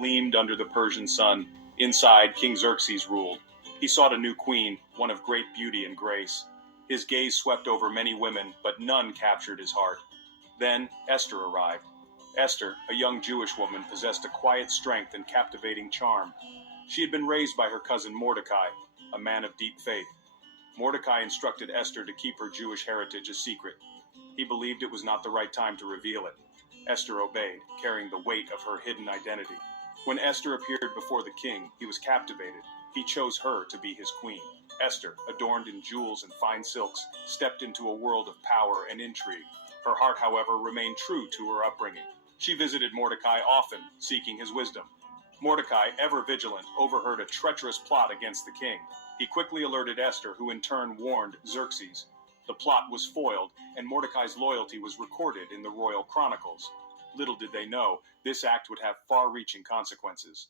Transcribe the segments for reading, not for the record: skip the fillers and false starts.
gleamed under the Persian sun. Inside, King Xerxes ruled. He sought a new queen, one of great beauty and grace. His gaze swept over many women, but none captured his heart. Then Esther arrived. Esther, a young Jewish woman, possessed a quiet strength and captivating charm. She had been raised by her cousin Mordecai, a man of deep faith. Mordecai instructed Esther to keep her Jewish heritage a secret. He believed it was not the right time to reveal it. Esther obeyed, carrying the weight of her hidden identity. When Esther appeared before the king, he was captivated. He chose her to be his queen. Esther, adorned in jewels and fine silks, stepped into a world of power and intrigue. Her heart, however, remained true to her upbringing. She visited Mordecai often, seeking his wisdom. Mordecai, ever vigilant, overheard a treacherous plot against the king. He quickly alerted Esther, who in turn warned Xerxes. The plot was foiled, and Mordecai's loyalty was recorded in the royal chronicles. Little did they know, this act would have far-reaching consequences.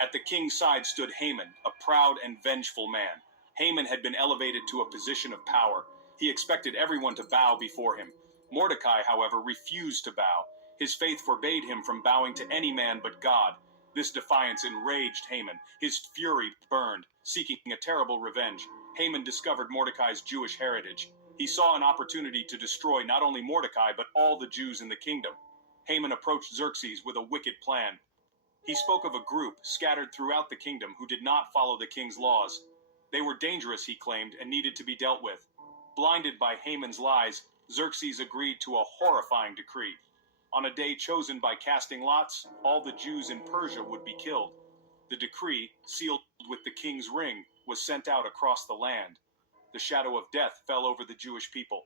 At the king's side stood Haman, a proud and vengeful man. Haman had been elevated to a position of power. He expected everyone to bow before him. Mordecai, however, refused to bow. His faith forbade him from bowing to any man but God. This defiance enraged Haman. His fury burned, seeking a terrible revenge. Haman discovered Mordecai's Jewish heritage. He saw an opportunity to destroy not only Mordecai but all the Jews in the kingdom. Haman approached Xerxes with a wicked plan. He spoke of a group scattered throughout the kingdom who did not follow the king's laws. They were dangerous, he claimed, and needed to be dealt with. Blinded by Haman's lies, Xerxes agreed to a horrifying decree. On a day chosen by casting lots, all the Jews in Persia would be killed. The decree, sealed with the king's ring, was sent out across the land. The shadow of death fell over the Jewish people.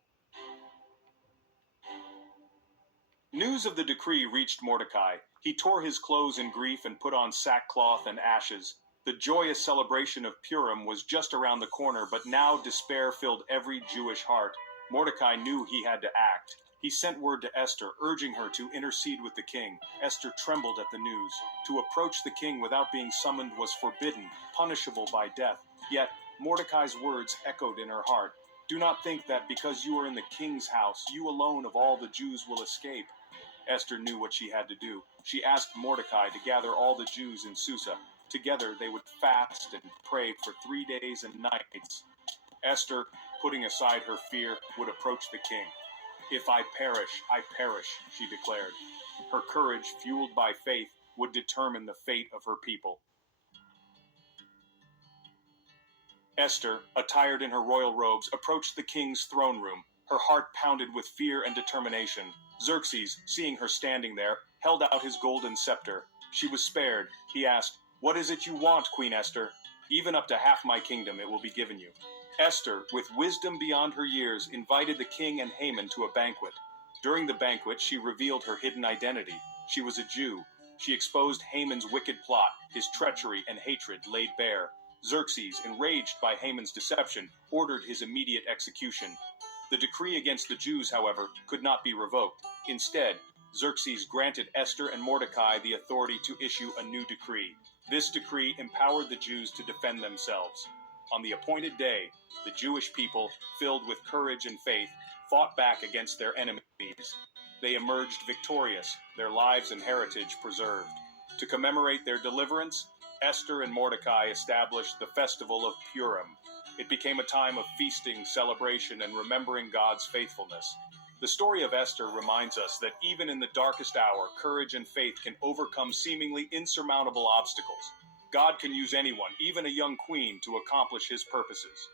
News of the decree reached Mordecai. He tore his clothes in grief and put on sackcloth and ashes. The joyous celebration of Purim was just around the corner, but now despair filled every Jewish heart. Mordecai knew he had to act. He sent word to Esther, urging her to intercede with the king. Esther trembled at the news. To approach the king without being summoned was forbidden, punishable by death. Yet, Mordecai's words echoed in her heart. Do not think that because you are in the king's house, you alone of all the Jews will escape. Esther knew what she had to do. She asked Mordecai to gather all the Jews in Susa. Together they would fast and pray for 3 days and nights. Esther, putting aside her fear, would approach the king. If I perish, she declared. Her courage, fueled by faith, would determine the fate of her people. Esther, attired in her royal robes, approached the king's throne room. Her heart pounded with fear and determination. Xerxes, seeing her standing there, held out his golden scepter. She was spared. He asked, "What is it you want, Queen Esther? Even up to half my kingdom it will be given you." Esther, with wisdom beyond her years, invited the king and Haman to a banquet. During the banquet, she revealed her hidden identity. She was a Jew. She exposed Haman's wicked plot, his treachery and hatred laid bare. Xerxes, enraged by Haman's deception, ordered his immediate execution. The decree against the Jews, however, could not be revoked. Instead, Xerxes granted Esther and Mordecai the authority to issue a new decree. This decree empowered the Jews to defend themselves. On the appointed day, the Jewish people, filled with courage and faith, fought back against their enemies. They emerged victorious, their lives and heritage preserved. To commemorate their deliverance, Esther and Mordecai established the festival of Purim. It became a time of feasting, celebration, and remembering God's faithfulness. The story of Esther reminds us that even in the darkest hour, courage and faith can overcome seemingly insurmountable obstacles. God can use anyone, even a young queen, to accomplish his purposes.